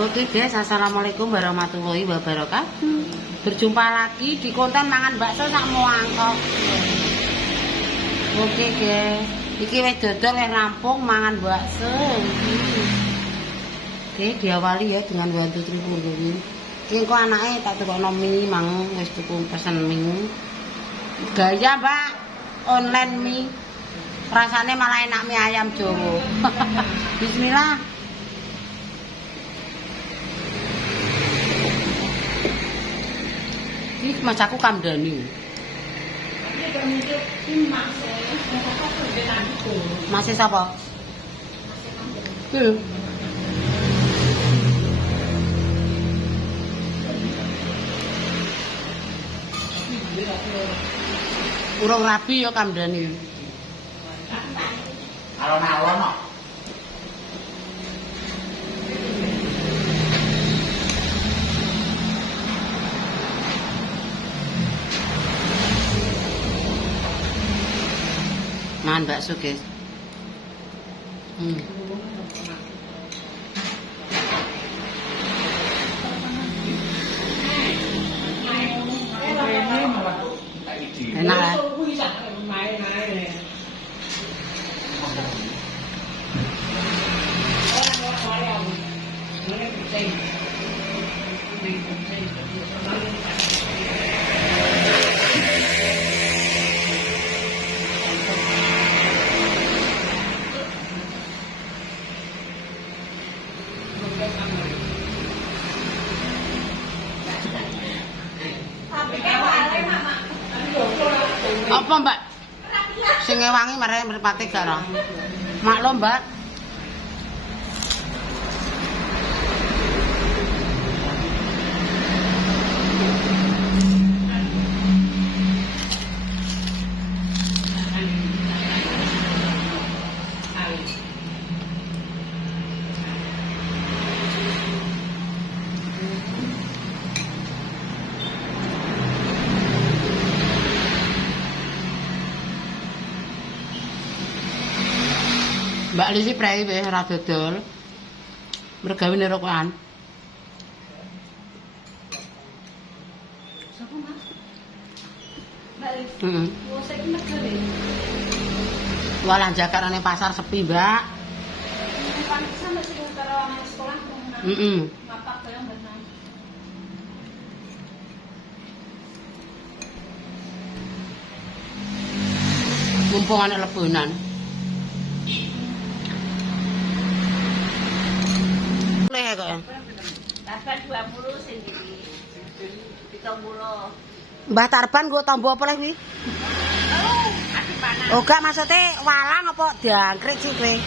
Oke guys, assalamualaikum warahmatullahi wabarakatuh. Berjumpa lagi di konten mangan bakso sak Moangkok. Oke guys, iki wis dodol wis rampung mangan bakso. Oke, diawali ya dengan bantu tripu ini. Iki kok anake tak tukokno mie mang wis tuku pesen mie. Gaya, Mbak, online mie. Rasanya malah enak mie ayam Jawa. Bismillah. Ini masaku kamdani. Masih siapa? Urung rabi ya kamdani. Alon-alon kok. Mangan bakso guys. Enak lah. Apa Mbak? Sing ngewangi marane mripate gak ora. Maklum Mbak. Mbak Lisi prei wis ora dodol. Mergawe nerokan. Sopo, Mas? Mbak Lisi. Heeh. Oh, saiki mergawe. Walah jakarane pasar sepi, Mbak. Pantesan mbak sing karo anak sekolah. Heeh. Mapak bayang benar. Mumpung anak lebonan. Leh kok. Tarban 20 sing iki. 70. Mbah Tarban nggo tombo apa leh kuwi? Oh, ati panas. Oh gak maksudnya walang apa dangkrik sih kowe?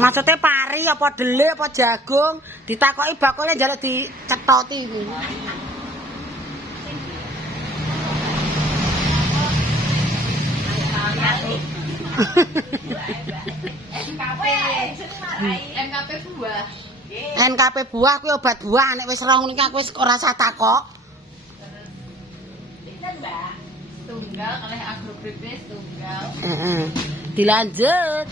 Maksudnya pari apa dele apa jagung ditakoki bakule njaluk dicethoti kuwi. MKP buah. NKP buah kuwi obat buah nek wis rong niki aku wis ora usah takok. Pinten, Mbak? Tunggal oleh agrogripis tunggal. Heeh. Dilanjut.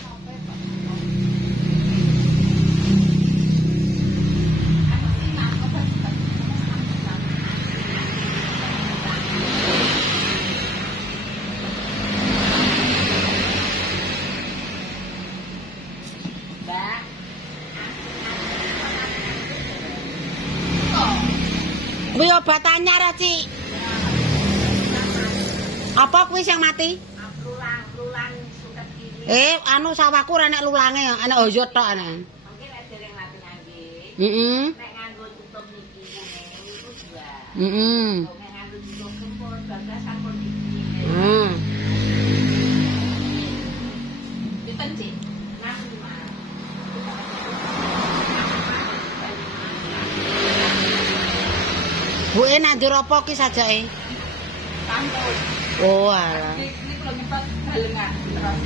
Mbak. Kuwi obat anyar ya, Cik. Apa kuwi sing mati? Lulang suket kiri. Anu sawahku ora nek lulange, ana oyot tok ana. Mungkin nek dereng mati ngangge. Heeh. Nek nganggo tutup niki kuning niku dua. Heeh. Nek nganggo tutup pun bablas sampun iki. Heeh. Pinten, Cik? 65. Buke nandur apa ki sajake? Pantun. Oh alah. Ini kalau nyemprot balengan terus.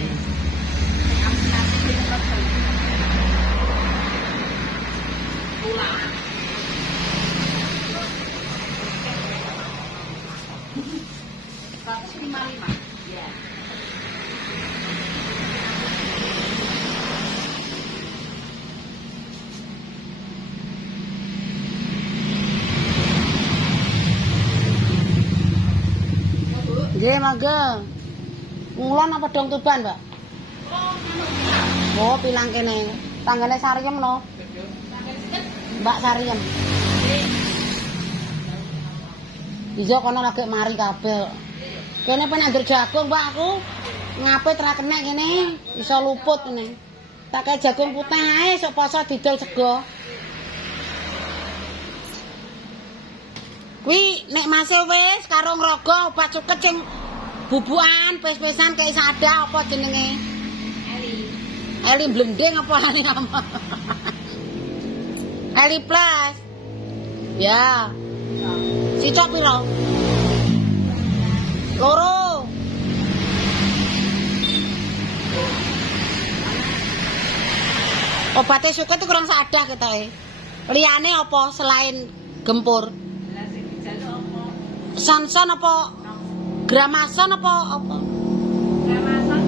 Nanti nyemprot balengan. Ulang. 155. Ya. Nggih, mangga. Ngulon apa dong Tuban, Mbak? Oh, pilang kene. Tanggane Sariem no. Mbak Sariem. Iya kono lagi mari kabeh. Kene penandur jagung, Mbak, aku ngape ra kena kene, iso luput kene. Tak kaya jagung putih ae sok poso didol sego. Kuwi nek masih wis karo ngrogo obat cuket sing bubukan pes-pesan kayak sada apa jenenge? Eli blending apa nama? Eli plus. Ya. Sicok piro? Loro. Obatnya suket itu kurang sadah kita Liyane apa selain gempur? Sanson apa? Gramason apa? Gramason.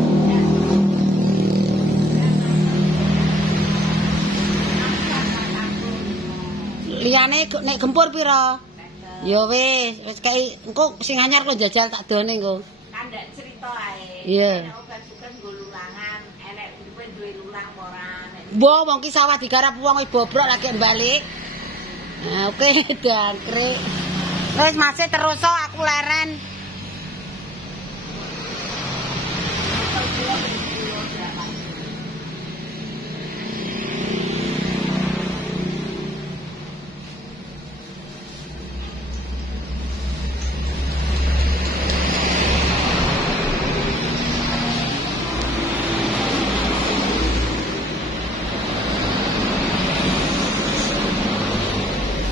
Liyane nek gempur piro? Ya wis kae engko sing anyar kok jajal tak done engko. Kan ndak cerita ae. Iya. Obat suket nggo lulangan, enek duwe lulang ora. Mbok wong ki sawah digarap wong bobrok lagi balik. Nah, oke, dangkrik. Wis masih terus aku leren.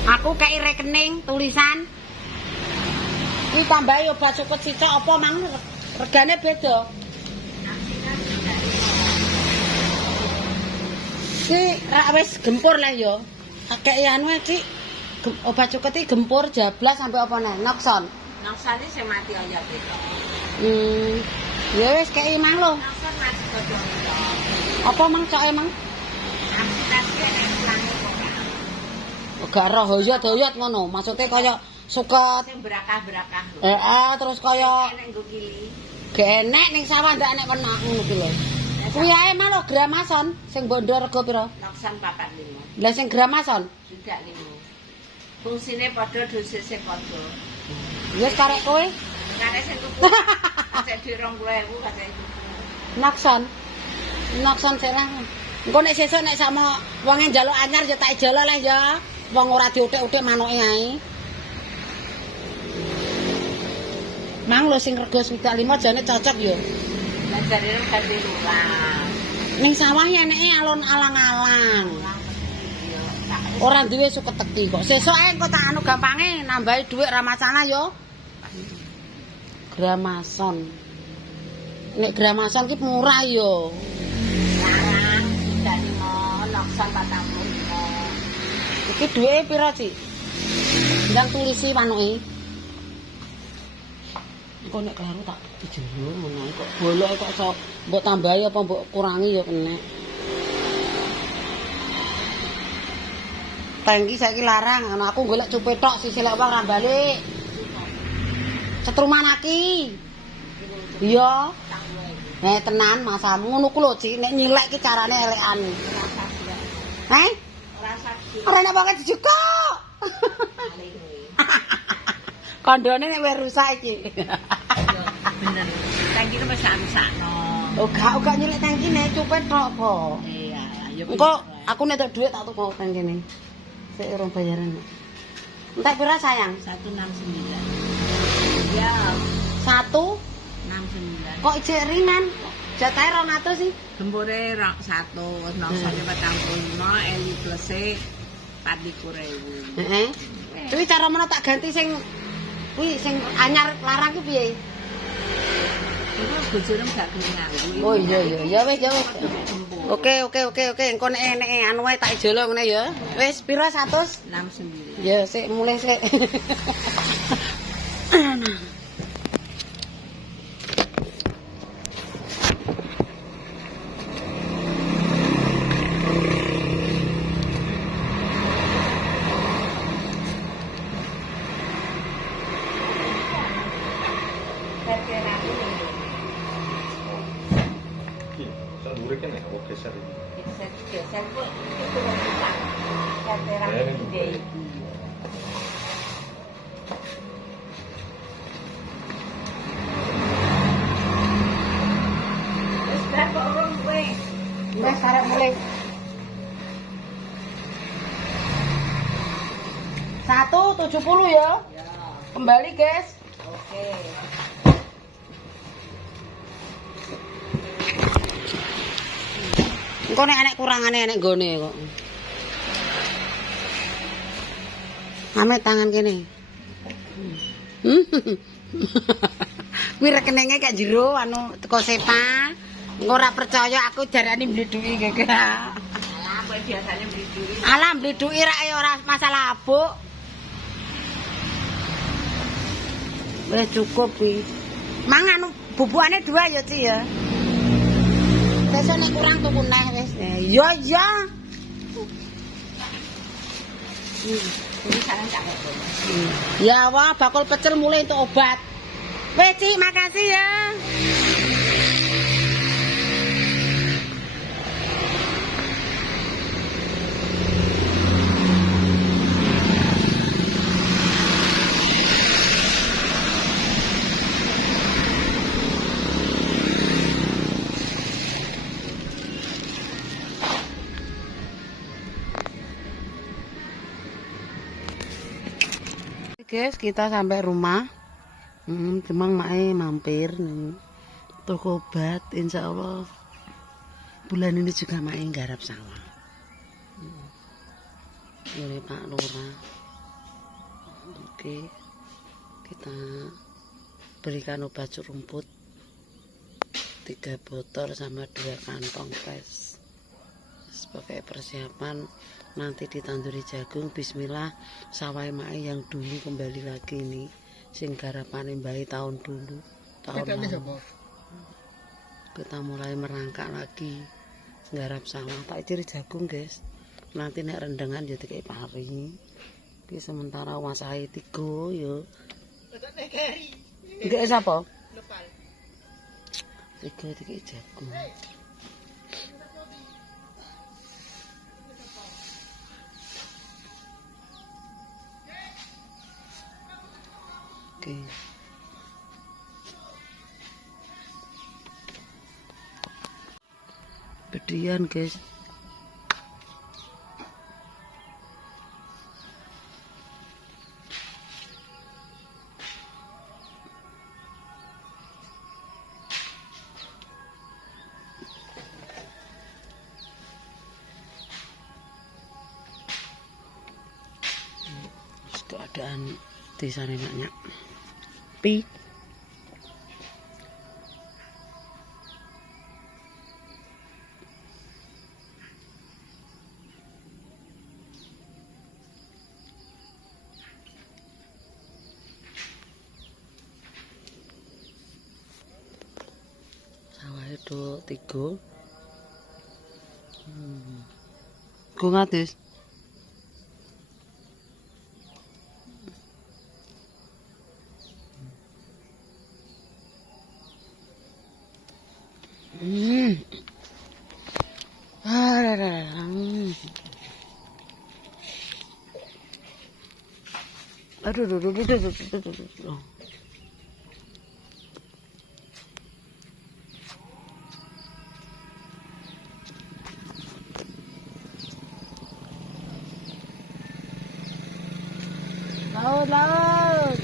Aku kei rekening tulisan. Iki tambahi obat suket sicok apa mang regane beda. Ki rak wis gempur lah ya. Akeh anu Cik. Obat suket iki gempur jablas sampai apa neh? Nokson. Noksane sing mati aya beda. Ya wis kei mang lho. Nokson mati bodho. Apa mang coke mang? Aplikasi enek ulange kok. Gak roh hoyot-hoyot ngono. Maksudnya kaya suket Sing berakah-berakah lho. terus kaya Enek nggo kili. gak enek ning sawah ndak enek penak ngono ki lho. Kuwi ae mah lho gramason sing bondo rego piro? Noksan 45. Lah sing gramason Juga 5. Fungsine padha dosise padha. wis karek kowe Karena sing tuku kasih di 20.000 kasih tuku. Nokson sik lah. Engko nek sesuk nek sama wonge njaluk anyar ya tak jalo lah ya. Wong ora diutik-utik manuke ae. Mang lho sing rego 5 jane cocok yo. Lah jarine ganti lulang. Ning sawah ya eneke alon alang-alang. Ora duwe suket teki kok. Sesuk ae engko tak anu gampange nambahi dhuwit ra masalah yo. Gramason. Nek gramason ki murah yo. Larang dari noksan 45. Iki duwe piro, Cik? Ndang tulisi manuke. Engko nek kelaru tak dijero ngono kok boloke kok iso mbok tambahi apa mbok kurangi ya kena. Tangki saiki larang, ana aku golek cupe tok sisi lek wong ra balik. Cetruman aki. Iya. Tenan masamu ngono ku lho, Cik, nek nyilek ki carane elekan. Heh? Ora nek pokoke dijukuk. Kondone nek wis rusak iki. Bener. Tangki ku wis sakno. Oh, gak nyilek tangki nek cupet tok kok. Iya, ya. Engko aku nek entuk dhuwit tak tuku tangkine. Sik urung bayaran. Entek pira sayang? 169. Ya, 169. 69. Kok ijek ringan? Jatahe 200 sih. Gempure 100, noksane 45, eli pluse 24.000. Heeh. Kuwi cara mana tak ganti sing kuwi sing anyar larang ki piye? Iku bojone gak gelem nganggo. Oh iya ya wis ya wis. Oke. Engko nek anu wae tak jolo ngene ya. Wis pira 100? 69. Ya sik mulai sik. dhuwure kene apa geser. Geser kok itu wong tak keteran gede iki. Wis berapa orang kowe? Wes arek mulai 170 ya. Ya, Kembali, guys. oke. Engko nek enek kurangane enek nggone kok. Ame tangan kene. Kuwi rekenenge kayak jero anu teko Sepa. Engko ora percaya aku jarane mbleduki gege. Alah, kowe biasanya beli duit. Alah mbleduki rak ya ora masalah abuk. Wis cukup iki. Mang anu bubukane 2 ya, Ci ya. Besok nek kurang tuku neh wis. Ya ya. Ini saran tak apa. Ya wah bakul pecel mulai untuk obat. Wes Ci, makasih ya. Guys, kita sampai rumah. Cuma Mae mampir nih toko obat. Insya Allah bulan ini juga Mae garap sawah. Ini Pak Lurah. Oke, kita berikan obat rumput 3 botol sama 2 kantong tes sebagai persiapan nanti ditanduri jagung. Bismillah, sawah Mae yang dulu kembali lagi nih, sing garapane Mbah tahun dulu, tahun lalu. Kita mulai merangkak lagi garap sawah. Tak ciri jagung, guys. Nanti nek rendengan ya dikei pari. Ki sementara wasahe 3 yo. Enggak sapa? 3 dikei jagung. Oke. Bedian, guys. Keadaan desa ini banyak. Pi. Sawah itu 3. Ku ngatus. Aduh, aduh. Laut.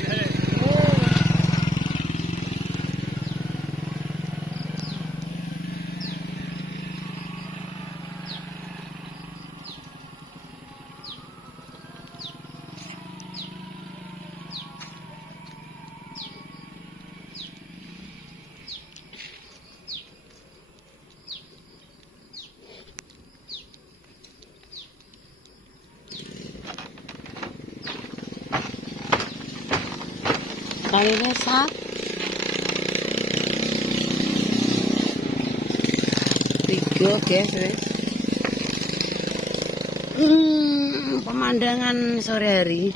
Kalinya 3, guys. Pemandangan sore hari.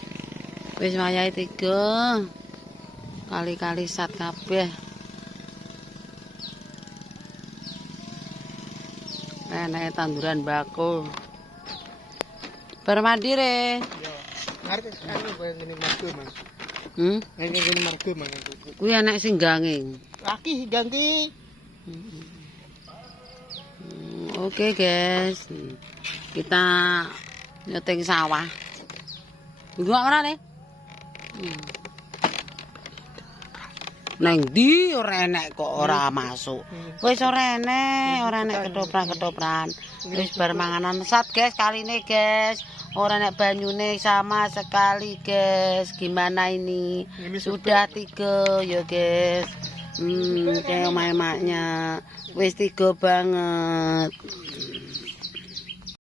Wis wayahe 3. Kali-kali sat kabeh. enek tanduran bakul. Bar mandi re. Yo. Ngerti anu ngene marga, Mang. Ngene marga, Mang. Kuwi enek sing ganging. Laki ganti. Oke guys, kita nyuting sawah. Gua ora nih. Neng ndi ora enek kok ora masuk. Wis ora enek ketoprak-ketopran. Wis bar manganan sat guys kaline guys. Ora enek banyune sama sekali guys. Gimana ini? Sudah 3 ya guys. Kayak emaknya wis 3 banget.